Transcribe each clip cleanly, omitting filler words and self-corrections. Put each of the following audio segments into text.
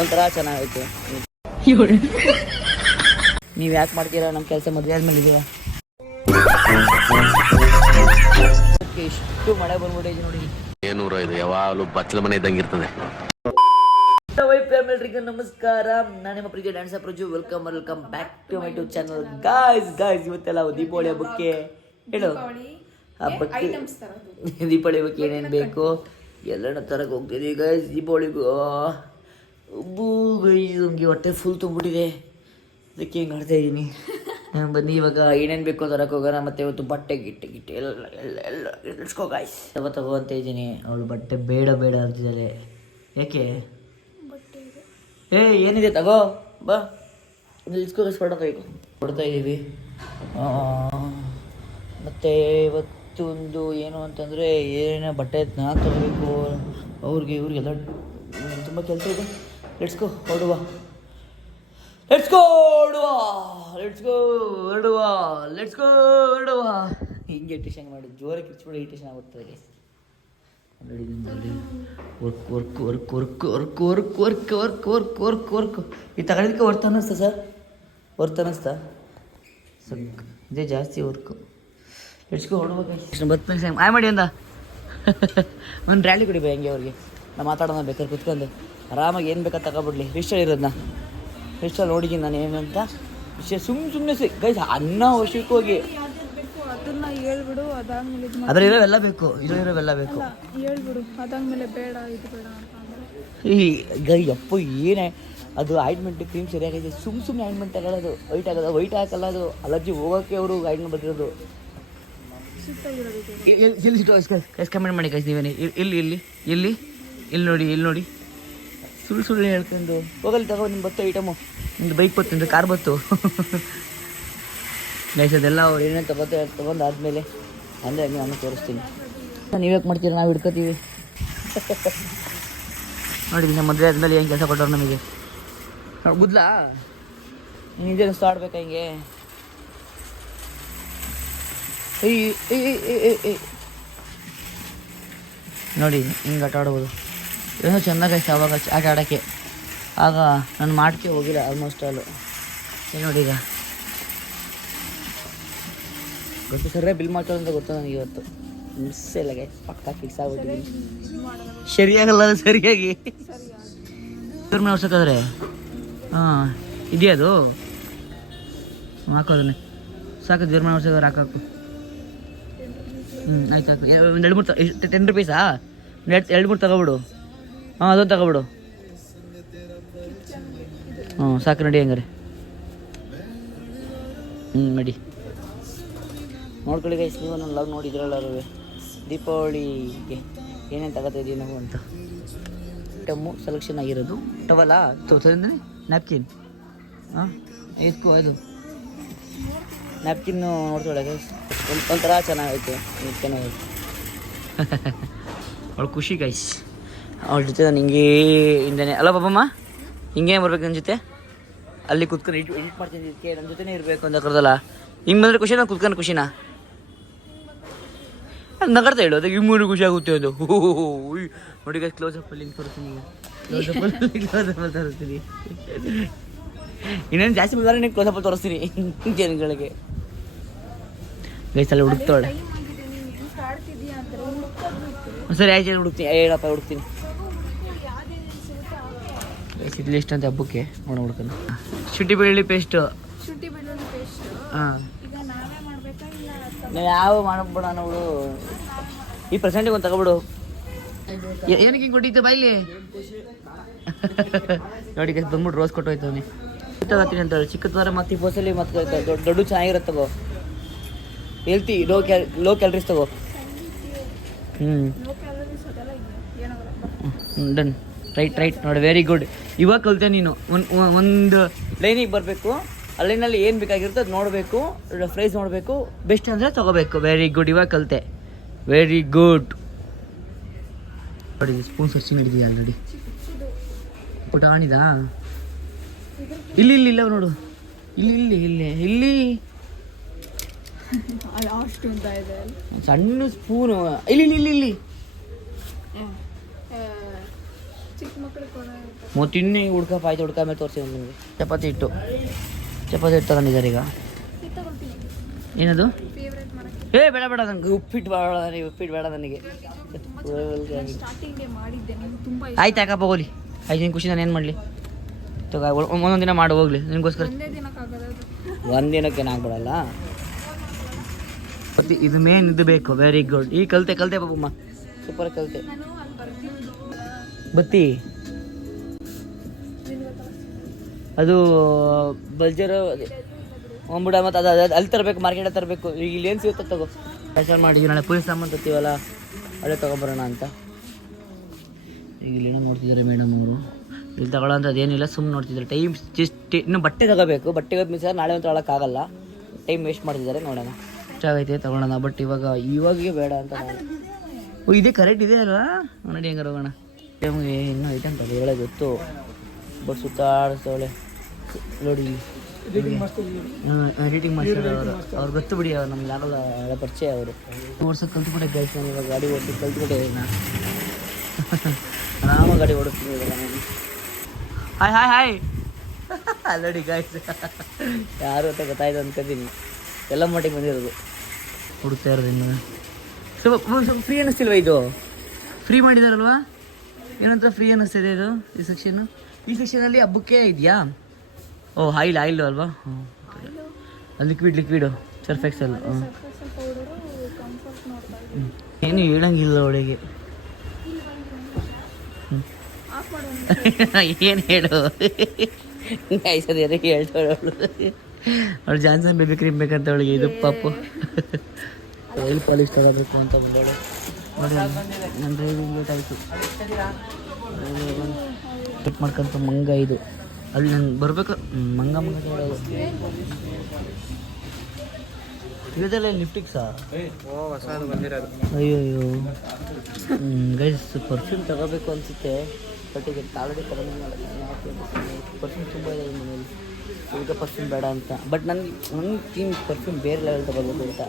ಒಂಥರ ಚೆನ್ನಾಗೈತೆ. ನೀವು ಯಾಕೆ ಮಾಡ್ತೀರಾ? ನಮ್ಮ ಕೆಲಸ ಮದುವೆ ಆದ್ಮೇಲೆ ಇದೀವ. ಎಷ್ಟು ಮಳೆ ಬಂದ್ಬಿಟ್ಟಿದೆ ನೋಡಿ. ಏನೂರ ಇದು ಯಾವಾಗಲೂ ಬಚ್ಚಲ ಮನೆ ಇದ್ದಂಗೆ ಇರ್ತದೆ. ಎಲ್ರಿಗೂ ನಮಸ್ಕಾರ. ನಾನು ನಿಮ್ಮ ಪ್ರೀತಿ dance Praju. Welcome back to my YouTube channel. Guys ಇವತ್ತೆಲ್ಲ ದೀಪಾವಳಿ ಹಬ್ಬಕ್ಕೆ ಹೇಳು ಹಬ್ಬಕ್ಕೆ ದೀಪಾವಳಿ ಹಬ್ಬಕ್ಕೆ ಏನೇನು ಬೇಕು ಎಲ್ಲನೂ ತರಕ್ಕೆ ಹೋಗ್ತಿದ್ದೀವಿ ಗಾಯ್ಸ್. ದೀಪಾವಳಿಗೂ ನಮಗೆ ಹೊಟ್ಟೆ ಫುಲ್ ತುಂಬಿಟ್ಟಿದೆ, ಅದಕ್ಕೆ ಹಿಂಗೆ ಆಡ್ತಾ ಇದ್ದೀನಿ. ಬನ್ನಿ ಇವಾಗ ಏನೇನು ಬೇಕು ತರಕ್ಕೆ ಹೋಗೋಣ. ಮತ್ತು ಇವತ್ತು ಬಟ್ಟೆ ಗಿಟ್ಟೆ ಎಲ್ಲ ಇಳಿಸ್ಕೋ ಗಾಯ್ಸ್. ತಗೋ ಅಂತ ಇದ್ದೀನಿ. ಅವಳು ಬಟ್ಟೆ ಬೇಡ ಅಂತಿದ್ದಾಳೆ. ಯಾಕೆ? ಏನಿದೆ ತಗೋ ಬಾ, ಕೊಡ್ತಾ ಇದ್ದೀವಿ. ಮತ್ತು ಇವತ್ತೊಂದು ಏನು ಅಂತಂದರೆ ಏನೇನೋ ಬಟ್ಟೆ ನಾನು ತಗೋಬೇಕು. ಇವ್ರಿಗೆಲ್ಲ ತುಂಬ ಕೆಲಸ ಇದೆ. ಲೆಟ್ಸ್ಕೋ ಹೊರಡುವ. ಹಿಂಗೆ ಟೇಷನ್ ಮಾಡಿ ಜೋರಾಗಿ ಕಿಚ್ಬಿಡಿ. ಟೇಷನ್ ಆಗುತ್ತದೆ ವರ್ಕ್. ಈ ತಗೊಳ್ಳೋದಕ್ಕೆ ವರ್ತ್ ಅನ್ನಿಸ್ತಾ ಸರ್? ವರ್ತ್ ಅನ್ನಿಸ್ತಾ? ಇದೇ ಜಾಸ್ತಿ ವರ್ಕು. ಲೆಟ್ಸ್ಕೋ ಹೊರಡ್ಬೇಕು. ಬತ್ತು ಆಯ್ ಮಾಡಿ ಅಂದ ಒಂದು ರ್ಯಾಲಿ ಕುಡಿ ಬೈ. ಹಂಗೆ ಅವ್ರಿಗೆ ನಾ ಮಾತಾಡೋಣ ಬೇಕಾದ್ರೆ ಕುತ್ಕೊಂಡು ಆರಾಮಾಗಿ ಏನು ಬೇಕಾದ ತಗೊಬಿಡ್ಲಿ. ಲಿಸ್ಟಲ್ಲಿ ಇರೋದನ್ನ ಲಿಸ್ಟಲ್ಲಿ ನೋಡಿದ್ದೀನಿ ನಾನು ಏನಂತ ವಿಷಯ. ಸುಮ್ಮನೆ ಗೈಸ್ ಅನ್ನ ವರ್ಷಕ್ಕೋಗಿ ಅದ್ರ ಇರೋವೆಲ್ಲ ಬೇಕು, ಇರೋವೆಲ್ಲ ಬೇಕು ಈ ಗೈ ಅಪ್ಪ ಏನೇ ಅದು ಆಯಿಂಟ್ಮೆಂಟ್ ಕ್ರೀಮ್ ಸರಿಯಾಗಿದೆ. ಸುಮ್ಮನೆ ಆಯಿಂಟ್ಮೆಂಟ್ ತಗೊಳ್ಳೋದು ವೈಟ್ ಹಾಕಲ್ಲ. ಅದು ಅಲರ್ಜಿ ಹೋಗೋಕ್ಕೆ ಅವರು ಆಯಿಂಟ್ಮೆಂಟ್ ಬಂದಿರೋದು. ಎಷ್ಟು ಕಮೆಂಟ್ ಮಾಡಿ ಕೈಸ್ ನೀವೇನೆ. ಇಲ್ಲಿ ನೋಡಿ ಸುಳ್ಳು ಹೇಳ್ಕೊಂಡು ಹೋಗಲ್ಲಿ ತಗೋ. ನಿಮ್ಗೆ ಬತ್ತು ಐಟಮು, ನಿಮ್ದು ಬೈಕ್ ಬತ್ತು, ನಿಮ್ದು ಕಾರ್ ಬತ್ತು ಗೈಸ್. ಅದೆಲ್ಲ ಅವ್ರು ಏನೇನು ತೊಗೊಂಡಾದ್ಮೇಲೆ ಅಂದರೆ ನಾನು ತೋರಿಸ್ತೀನಿ. ನೀವು ಯಾಕೆ ಮಾಡ್ತೀರಾ? ನಾವು ಹಿಡ್ಕೋತೀವಿ ನೋಡಿ. ನಮ್ಮ ಮದುವೆ ಆದಮೇಲೆ ಏನು ಕೆಲಸ ಕೊಟ್ಟವ್ರು ನಮಗೆ ಗುದ್ಲಾ? ನಿಜೇನು ಆಡ್ಬೇಕಾ ಹಿಂಗೆ? ನೋಡಿ ಹಿಂಗೆ ಆಟ ಆಡ್ಬೋದು. ಏನೋ ಚೆಂದಾಗೈತೆ ಅವಾಗ ಆಟ ಆಡೋಕ್ಕೆ. ಆಗ ನಾನು ಮಾಡ್ಕೆ ಹೋಗಿಲ್ಲ ಆಲ್ಮೋಸ್ಟ್ ಆಲು. ನೋಡಿ ಈಗ ಗೊತ್ತು ಸರಿಯಾಗಿ ಬಿಲ್ ಮಾಡ್ಕೊಳ್ಳೋ ಅಂತ ಗೊತ್ತು ನನಗೆ. ಇವತ್ತು ಮಿಸ್ ಇಲ್ಲ ಗೈಸ್, ಪಕ್ಕ ಫಿಕ್ಸ್ ಆಗ್ಬಿಟ್ಟಿದ್ದೀನಿ. ಸರಿಯಾಗಲ್ಲ ಸರಿಯಾಗಿ ಜರ್ಮನ್ ಹೊಡ್ಸೋಕ್ಕಾದ್ರೆ ಹಾಂ ಇದೆಯಾ ಅದು? ಹಾಕೋದನ್ನೇ ಸಾಕು. ಜರ್ಮನ್ ಹೊಡ್ಸೋದಾದ್ರೆ ಹಾಕು. ಆಯ್ತು ಹಾಕು. ಒಂದು 2-3 10 ರೂಪೀಸಾ? 2-3 ತಗೊಬಿಡು. ಅದೊಂದು ತಗೊಬಿಡು. ಸಾಕು ನಡಿ ಹಂಗಾರೆ. ನಡಿ ನೋಡ್ಕೊಳ್ಳಿ ಗೈಸ್. ನೀವು ನನ್ನ ಲಾಗ್ ನೋಡಿದ್ರಲ್ಲರೂ ದೀಪಾವಳಿಗೆ ಏನೇನು ತಗೋತಾಯಿದ್ದೀವಿ ನಾವು ಅಂತ. ಟಮ್ಮು ಸೆಲೆಕ್ಷನ್ ಆಗಿರೋದು. ಟವಲ್ಲ ತೊಗೊಂಡ್ರೆ ನ್ಯಾಪ್ಕಿನ್. ಇದು ನ್ಯಾಪ್ಕಿನ್ನು ನೋಡ್ತಾಳೆ ಗೈಸ್. ಒಂಥರ ಚೆನ್ನಾಗೈತೆ. ಚೆನ್ನಾಗೈತೆ ಅವಳು ಖುಷಿ ಗೈಸ್. ಅವಳ ಜೊತೆ ನಾನು ಹಿಂಗೇ ಇಂದನೇ ಅಲ್ಲ ಬಾಬಮ್ಮ, ಹಿಂಗೇ ಬರ್ಬೇಕು ನನ್ನ ಜೊತೆ. ಅಲ್ಲಿ ಕುತ್ಕೊಂಡು ಎಡಿಟ್ ಮಾಡ್ತೀನಿ. ಇದಕ್ಕೆ ನನ್ನ ಜೊತೆನೇ ಇರಬೇಕು ಅಂತ ಕರೆದಲ್ಲ. ಹಿಂಗೆ ಬಂದರೆ ಖುಷಿನಾ? ಕುತ್ಕೊಂಡು ಖುಷಿನಾ? ಅದು ನಗರ್ತಾ ಹೇಳು. ಅದಕ್ಕೆ ಹಿಂಗೆ ಖುಷಿ ಆಗುತ್ತೆ ಅದು. ನೋಡಿ ಗೈಸ್, ಕ್ಲೋಸಪ್ಪಲ್ಲಿ ಹಿಂಗೆ ತೋರಿಸ್ತೀನಿ. ಕ್ಲೋಸಪ್ಪಲ್ಲಿ ತೋರಿಸ್ತೀನಿ. ಇನ್ನೇನು ಜಾಸ್ತಿ ಬಂದರೆ ನೀವು ಕ್ಲೋಸಪ್ಪಲ್ಲಿ ತೋರಿಸ್ತೀನಿ ಜನಗಳಿಗೆ. ಗೈಸ್ ಅಲ್ಲಿ ಹುಡುಕ್ತಾಳೆ. ಸರಿ ಆಯ್ತು ಹುಡುಕ್ತೀನಿ. ಹೇಳಪ್ಪ ಹುಡುಕ್ತೀನಿ. ಇಲ್ಲಿ ಎಷ್ಟು ಅಂತ ಹಬ್ಬಕ್ಕೆ ಹುಡ್ಕೊಂಡು. ಶುಂಠಿ ಬೆಳ್ಳುಳ್ಳಿ ಪೇಸ್ಟು. ಹಾಂ ಯಾವ ಮಾಡಬೇಡ ನೋಡು. ಈ ಪ್ರೆಸೆಂಟಿಗೆ ಒಂದು ತಗೊಬಿಡು. ಏನಕ್ಕೆ ಹಿಂಗೆ ಕೊಟ್ಟಿತ್ತು ಬಾಯಿಲಿ? ನೋಡಿ ಬಂದ್ಬಿಟ್ಟು ರೋಸ್ ಕೊಟ್ಟೋಯ್ತು ಅವನಿ. ತಗೋತೀನಿ ಅಂತ ಚಿಕ್ಕದವರೆ ಮತ್ತು ಈ ಬೋಸಲ್ಲಿ ಮತ್ತು ದೊಡ್ಡ ಚೆನ್ನಾಗಿರುತ್ತೆ ತಗೋ. ಹೆಲ್ತಿ ಲೋ ಕ್ಯಾಲರೀಸ್ ತಗೋ. ಡನ್. ರೈಟ್ ನೋಡಿ. Very good. ಇವಾಗ ಕಲಿತೆ ನೀನು. ಒಂದು ಲೈನಿಗೆ ಬರಬೇಕು. ಆ ಲೈನಲ್ಲಿ ಏನು ಬೇಕಾಗಿರುತ್ತೆ ಅದು ನೋಡಬೇಕು, ಪ್ರೈಸ್ ನೋಡಬೇಕು, ಬೆಸ್ಟ್ ಅಂದರೆ ತೊಗೋಬೇಕು. Very good. ಇವಾಗ ಕಲಿತೆ. Very good. ನೋಡಿ ಸ್ಪೂನ್ ಸರ್ಚಿಂಗ್ ಹಿಡಿದೀಯ ಆಲ್ರೆಡಿ. ಪುಟ ಆಣಿದಾ? ಇಲ್ಲ ನೋಡು. ಇಲ್ಲಿ ಸಣ್ಣ ಸ್ಪೂನು. ಇಲ್ಲಿ ಚಿಕ್ಕ ಮಕ್ಕಳಿಗೆ ಕೊಡೋ ಮತ್ತು ಇನ್ನೂ ಹುಡ್ಕಪ್ಪ ಆಯ್ತು ಹುಡ್ಕ ಮೇಲೆ ತೋರಿಸಿ ನಿಮಗೆ ಚಪಾತಿ ಹಿಟ್ಟು ತಗೊಂಡಿದ್ದಾರೆ ಈಗ ಇದು ತಗೊಳ್ತೀನಿ. ಏನದು ಫೇವ್ರೇಟ್ ಮಾಡೋಕ್ಕೆ ಬೇಡ ನನಗೆ ಉಪ್ಪಿಟ್ಟು ಬೇಡ ನನಗೆ ಸ್ಟಾರ್ಟಿಂಗ್ಗೆ ಮಾಡಿದ್ದೆ ನಿಮ್ಗೆ ತುಂಬ ಆಯ್ತು ಯಾಕಪ್ಪ ಹೋಗ್ಲಿ ಆಯ್ತು ನಿನ್ನ ಖುಷಿ ನಾನು ಏನು ಮಾಡಲಿ ಒಂದೊಂದು ದಿನ ಮಾಡು ಹೋಗ್ಲಿ ನಿನಗೋಸ್ಕರ ಒಂದೇ ದಿನಕ್ಕಾಗಲ್ಲ ಅದು. ಒಂದಿನಕ್ಕೆ ಆಗ್ಬಿಡಲ್ಲ ಮತ್ತೆ ಇದು ಮೇನ್ ಇದು ಬೇಕು ವೆರಿ ಗುಡ್ ಈ ಕಲಿತೆ ಪಾಪಮ್ಮ ಸೂಪರ್ ಕಲಿತೆ ನಾನು ಅಲ್ಲಿ ಬರ್ತೀನಿ ಬತ್ತಿ ನಿನ್ಗೆ ಗೊತ್ತಲ್ಲ? ಅದು ಬಲ್ಜರ್ ಒಂಬಿಡ ಮತ್ತು ಅದು ಅಲ್ಲಿ ತರಬೇಕು ಮಾರ್ಕೆಟಲ್ಲಿ ತರಬೇಕು ಈಗ ಇಲ್ಲಿ ಏನು ಸಿಗುತ್ತೆ ತಗೋ ಸ್ಪೆಷಲ್ ಮಾಡಿ ನಾಳೆ ಪುರಿ ಸಾಮಾನು ತರ್ತೀವಲ್ಲ ಅಲ್ಲೇ ತೊಗೊಬರೋಣ ಅಂತ ಈಗ ಇಲ್ಲೇನೋ ನೋಡ್ತಿದ್ದಾರೆ ಮೇಡಮ್ ಅವರು ಇಲ್ಲಿ ತಗೊಳ್ಳೋಂಥದ್ದು ಏನಿಲ್ಲ ಸುಮ್ಮನೆ ನೋಡ್ತಿದ್ದಾರೆ ಟೈಮ್ ಇನ್ನು ಬಟ್ಟೆ ತಗೋಬೇಕು ಬಟ್ಟೆ ಮಿಸ್ ನಾಳೆ ಒಂದು ತೊಗೊಳಕ್ಕಾಗಲ್ಲ ಟೈಮ್ ವೇಸ್ಟ್ ಮಾಡ್ತಿದ್ದಾರೆ ನೋಡೋಣ ಇಷ್ಟಾಗೈತೆ ತಗೊಳ್ಳೋಣ ಬಟ್ ಇವಾಗೆ ಬೇಡ ಅಂತ ಓ ಇದೇ ಕರೆಕ್ಟ್ ಇದೆ ಅಲ್ವಾ ನೋಡಿ ಹೆಂಗಾರ ಹೋಗೋಣ ನಮಗೆ ಇನ್ನೂ ಐಟಮ್ ತಗೊಳ್ಳೆ ಗೊತ್ತು ಬಟ್ ಸುತ್ತಾಡಿಸ್ತವಳೆ ನೋಡಿ ಎಡಿಟಿಂಗ್ ಮಾಡ್ತಾರೆ ಅವ್ರು ಗೊತ್ತು ಬಿಡಿ ಅವ್ರು ನಮ್ಗೆ ಯಾರಲ್ಲ ಹಳೆ ಪರಿಚಯ ಅವರು ಓಡ್ಸೋಕೆ ಕಲ್ತ್ಬಿಟ್ಟೆ ಗೈಸ್ ನಾನು ಇವಾಗ ಗಾಡಿ ಓಡಿಸಿ ಕಲ್ತ್ಬಿಟ್ಟೆ ನಾನು ಆರಾಮಾಗಿ ಗಾಡಿ ಓಡಿಸ್ತೀನಿ ಇವಾಗ ನಾನು ಹಾಯ್ ಆಲ್ರೆಡಿ ಗಾಯ್ಸ್ ಯಾರು ಅಂತ ಗೊತ್ತಾಯ್ತು ಅನ್ಕೋತೀನಿ ಎಲ್ಲ ಮಟ್ಟಿಗೆ ಬಂದಿರೋದು ಹುಡುಕ್ತಾ ಇರೋದು ಇನ್ನು ಸ್ವಲ್ಪ ಫ್ರೀ ಅನ್ನಿಸ್ತಿಲ್ವ ಇದು ಫ್ರೀ ಮಾಡಿದಾರಲ್ವಾ ಏನಂತ ಫ್ರೀ ಅನ್ನಿಸ್ತಿದೆ ಇದು ಈ ಸೆಕ್ಷನಲ್ಲಿ ಹಬ್ಬಕ್ಕೆ ಇದೆಯಾ ಓ ಆಯಿಲ್ ಅಲ್ವಾ ಲಿಕ್ವಿಡು ಸರ್ಫ್ ಎಕ್ಸೆಲ್ ಏನು ಹೇಳಂಗಿಲ್ಲ ಅವಳಿಗೆ ಏನು ಹೇಳು ಐಸದ ಹೇಳ್ತಾಳೆ ಅವಳು ಜಾನ್ಸನ್ ಬೇಬಿ ಕ್ರೀಮ್ ಬೇಕಂತ ಅವಳಿಗೆ ಇದು ಪಾಪು ಆಯಿಲ್ ಪಾಲಿಶ್ ತಗೋಬೇಕು ಅಂತ ಬಂದವಳು ನೋಡಿ ನನ್ನ ಡ್ರೈವಿಂಗ್ ಲೇಟ್ ಆಯಿತು ಕಟ್ ಮಾಡ್ಕೊಂತ ಮಂಗ ಇದು ಅಲ್ಲಿ ನಂಗೆ ಬರಬೇಕು ಮಂಗ ನೋಡೋದು ಇದೆಲ್ಲ ಲಿಫ್ಟಿಕ್ಸಾ ಅಯ್ಯೋ ಗೈಸ್ ಪರ್ಫ್ಯೂಮ್ ತಗೋಬೇಕು ಅನಿಸುತ್ತೆ ಬಟ್ ಈಗ ಆಲ್ರೆಡಿ ತಗೊಂಡು ಪರ್ಫ್ಯೂಮ್ ತುಂಬ ಇದೆ ಮನೇಲಿ ಈಗ ಪರ್ಫ್ಯೂಮ್ ಬೇಡ ಅಂತ ಬಟ್ ನನ್ನ ಥೀಮ್ ಪರ್ಫ್ಯೂಮ್ ಬೇರೆ ಲೆವೆಲ್ ತಗೋಬೇಕು ಅಂತ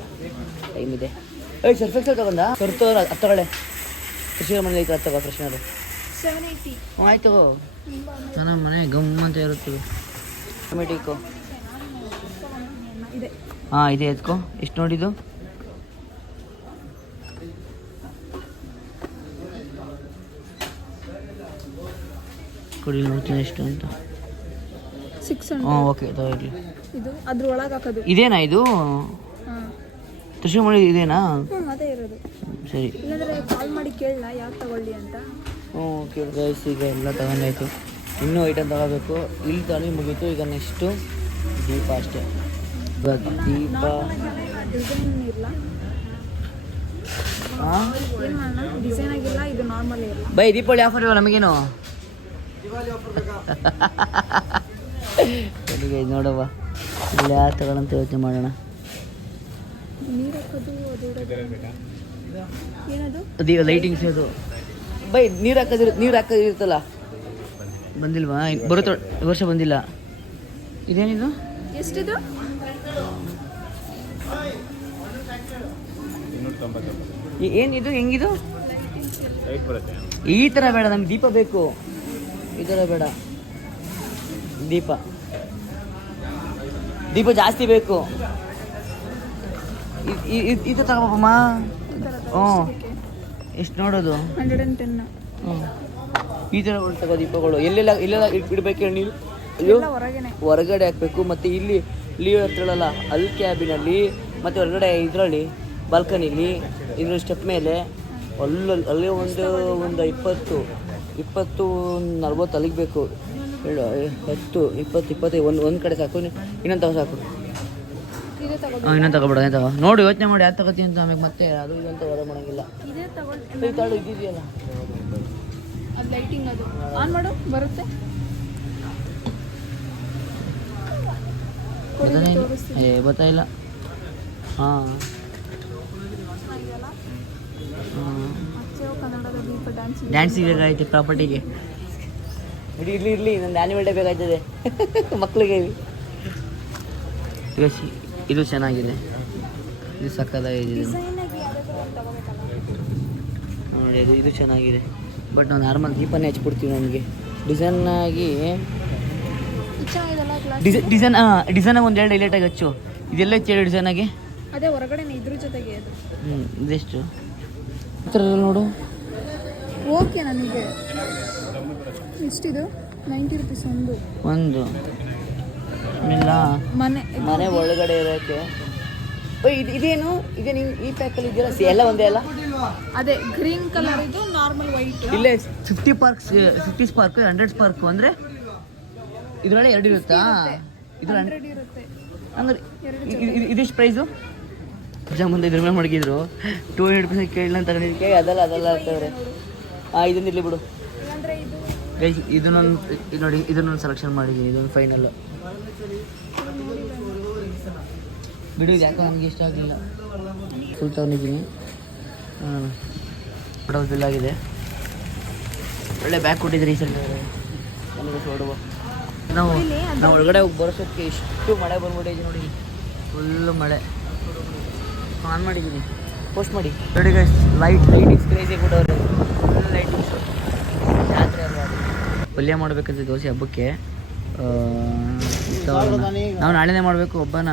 ಟೈಮ್ ಇದೆ ಸರ್ಫೆಕ್ಸಲ್ ತಗೊಂಡ ಕರ್ತೋ ಅದು ತಗೊಳ್ಳೆ ಕೃಷಿ ಮನೇಲಿ ಐತೆ ತಗೋ ಫ್ರೆಶ್ನರು 780 ಆಯ್ತು ಚೆನ್ನಾಗಿ ಮನೆ ಗಮ್ಮಂತ ಇರುತ್ತೆ ಟೊಮೆಟಿಕೋ ಇದೆ ಹಾಂ ಇದೆ ಎತ್ಕೋ ಎಷ್ಟು ನೋಡಿದ್ದು ಕೊಡಿ ನೋಡ್ತೀನಿ ಎಷ್ಟು ಅಂತ 600 ಹಾಂ ಓಕೆ ತಗೊಳ್ಳಿ ಇದು ಅದ್ರ ಒಳಗೆ ಹಾಕೋದು ಇದೇನಾ ಇದು ಹಾಂ ಕೃಷಿ ಮನೆ ಇದೇನಾ ಅದೇ ಇರೋದು ಸರಿ ಇಲ್ಲಾಂದ್ರೆ ಕಾಲ್ ಮಾಡಿ ಕೇಳಲ್ಲ ಯಾಕೆ ತಗೊಳ್ಳಿ ಅಂತ ಹ್ಞೂ ಓಕೆ ಗೈಸ್ ಈಗ ಎಲ್ಲ ತಗೊಂಡಾಯ್ತು ಇನ್ನೂ ಐಟಮ್ ತಗೋಬೇಕು ಇಲ್ಲಿ ತಗೊಳ್ಳಿ ಮುಗೀತು ಈಗ ನೆಕ್ಸ್ಟು ದೀಪ ಅಷ್ಟೇ ದೀಪ ಡಿಸೈನ್ ಇರಲ್ಲ ಹಾಂ ಏನು ಮಾಡೋಣ ಡಿಸೈನ್ ಆಗಿಲ್ಲ ಇದು ನಾರ್ಮಲ್ ಇರಲ್ಲ ಬೈ ದೀಪಾವಳಿ ಆಫರ್ ಇವ ನಮಗೇನು ನೋಡವ್ವ ಇಲ್ಲಿ ಯಾರು ತಗೊಳ್ಳಂತ ಯೋಚನೆ ಮಾಡೋಣ ನೀರು ಹಾಕೋದು ಅದು ಏನದು ಅದು ಲೈಟಿಂಗ್ಸ್ ಅದು ಬೈ ನೀರು ಹಾಕೋದಿರುತ್ತಲ್ಲ ಬಂದಿಲ್ವಾ ಬರುತ್ತೋ ಈ ವರ್ಷ ಬಂದಿಲ್ಲ ಇದೇನಿದು ಎಷ್ಟಿದು ಏನಿದು ಹೆಂಗಿದು ಈ ಥರ ಬೇಡ ನಮ್ಗೆ ದೀಪ ಬೇಕು ಈ ಥರ ಬೇಡ ದೀಪ ಜಾಸ್ತಿ ಬೇಕು ಇದು ತಗೋಬಮ್ಮ ಹ್ಞೂ ಎಷ್ಟು ನೋಡೋದು 110 ಹ್ಞೂ ಈ ಥರ ತಗೋ ದೀಪಗಳು ಎಲ್ಲೆಲ್ಲ ಇಡಬೇಕು ನೀವು ಅಯ್ಯೋ ಹೊರಗಡೆ ಹಾಕಬೇಕು ಮತ್ತು ಇಲ್ಲಿ ಹತ್ರಲ್ಲ ಅಲ್ಲಿ ಕ್ಯಾಬಿನಲ್ಲಿ ಮತ್ತು ಹೊರಗಡೆ ಇದರಲ್ಲಿ ಬಾಲ್ಕನಿಲಿ ಇದ್ರ ಸ್ಟೆಪ್ ಮೇಲೆ ಅಲ್ಲಿ ಒಂದು 20-40 ಅಲ್ಲಿಗೆ ಬೇಕು 10-20 ಒಂದು ಕಡೆ ಸಾಕು ಇನ್ನೊಂದು ತಗೋ ಸಾಕು ಇದೇ ತಗೊಳ್ಳಿ ಹಾಂ ಇನ್ನೊಂದು ತಗೊಬೇಡ ತಗೋ ನೋಡಿ ಯೋಚನೆ ಮಾಡಿ ಯಾರು ತಗೋತೀನಿ ಅಂತ ಆಮೇಲೆ ಮತ್ತೆ ಅದು ಇದಂತ ಹೊರ ಮಾಡೋಂಗಿಲ್ಲ ಇದೇ ತಗೊಳ್ಳಿ ಇದಿದೆಯಲ್ಲ ಅದು ಲೈಟಿಂಗ್ ಅದು ಆನ್ ಮಾಡು ಬರುತ್ತೆ ಗೊತ್ತಾಯಿಲ್ಲ ಹಾಂ ಕನ್ನಡದ ದೀಪ ಡ್ಯಾನ್ಸಿಗೆ ಬೇಕಾಯ್ತು ಪ್ರಾಪರ್ಟಿಗೆ ಇರಲಿ ನಂದು ಆ್ಯನಿವಲ್ ಡೇ ಬೇಕಾಯ್ತದೆ ಮಕ್ಕಳಿಗೆ ಈಗ ಇದು ಚೆನ್ನಾಗಿದೆ ಇದು ಸಕ್ಕದಾಗಿದೆ ನೋಡಿ ಇದು ಚೆನ್ನಾಗಿದೆ ಬಟ್ ನಾವು ನಾರ್ಮಲ್ ದೀಪನೇ ಹಚ್ಬಿಡ್ತೀವಿ ನಮಗೆ ಡಿಸೈನಾಗಿ ಚೆನ್ನಾಗಿದಲ್ಲ ಗ್ಲಾಸ್ ಡಿಸೈನಾಗಿ ಒಂದು ಎರಡು ಹೈಲೈಟಾಗಿ ಹಚ್ಚು ಇದೆಲ್ಲ ಹಚ್ಚಿ ಡಿಸೈನಾಗಿ. ಅದೇ ಹೊರಗಡೆ ಇದ್ರ ಜೊತೆಗೆ ಅದು ಇದೆಷ್ಟು ಈ ಥರ ನೋಡು. ಓಕೆ ನನಗೆ ಎಷ್ಟಿದು 90 rupees ಒಂದು ಇಲ್ಲ ಮನೆ ಮನೆ ಒಳಗಡೆ ಇರೋಕ್ಕೆ. ಇದೇನು ಈ ಪ್ಯಾಕಲ್ಲಿ ಇದೆಯಲ್ಲ ಎಲ್ಲ ಒಂದೇ ಅಲ್ಲ. ಅದೇ ಗ್ರೀನ್ ಕಲರ್ ಇದು ನಾರ್ಮಲ್ ವೈಟ್. ಇಲ್ಲೇ 50 ಸ್ಪಾರ್ಕ್ 100 ಸ್ಪಾರ್ಕ್ ಅಂದರೆ ಇದರೊಳಗೆ 2 ಇರುತ್ತಾ? ಇದ್ರ 100 ಇರುತ್ತೆ. ಅಂದ್ರೆ ಇದಿಷ್ಟು ಪ್ರೈಸು ಮುಂದೆ ಇದ್ರ ಮೇಲೆ ಮಡಗಿದ್ರು 200 ರೂಪಾಯಿ ಕೇಳಿ ಅಂತ ತಗೊಂಡಿದ್ದಕ್ಕೆ ಅದಲ್ಲ ಆಗ್ತವ್ರೆ. ಇದನ್ನ ಇರಲಿ ಬಿಡು ಇಲ್ಲಾಂದ್ರೆ ಇದು ಗೈಸ್. ಇದನ್ನೊಂದು ನೋಡಿ, ಇದನ್ನೊಂದು ಸೆಲೆಕ್ಷನ್ ಮಾಡಿದ್ದೀನಿ. ಇದೊಂದು ಫೈನಲ್ ಬಿಡು. ಇದು ಯಾಕೋ ನನಗೆ ಇಷ್ಟ ಆಗಲಿಲ್ಲ. ಫುಲ್ ತಗೊಂಡಿದ್ದೀನಿ. ಫೋಟೋ ಬಿಲ್ ಆಗಿದೆ. ಒಳ್ಳೆ ಬ್ಯಾಗ್ ಕೊಟ್ಟಿದ್ರಿ ಈ ಸಲ ನನಗೆ ಹೊಡುವ. ನಾವು ಒಳಗಡೆ ಹೋಗಿ ಬರೋಷ್ಟಕ್ಕೆ ಎಷ್ಟು ಮಳೆ ಬಂದ್ಬಿಟ್ಟಿದೆ ನೋಡಿ. ಫುಲ್ಲು ಮಳೆ. ಆನ್ ಮಾಡಿದ್ದೀನಿ, ಪೋಸ್ಟ್ ಮಾಡಿ ನೋಡಿ ಗೈಸ್. ಲೈಟಿಂಗ್ಸ್ ಕ್ರೇಜಿ ಕೊಟ್ಟವ್ರೆ. ಫುಲ್ ಲೈಟಿಂಗ್ಸು ಜಾತ್ರೆ ಅಲ್ಲ. ಪಲ್ಯ ಮಾಡಬೇಕಂತ ದೋಸೆ ಹಬ್ಬಕ್ಕೆ. ನಾವು ನಾಳೆನೇ ಮಾಡಬೇಕು ಹಬ್ಬನ.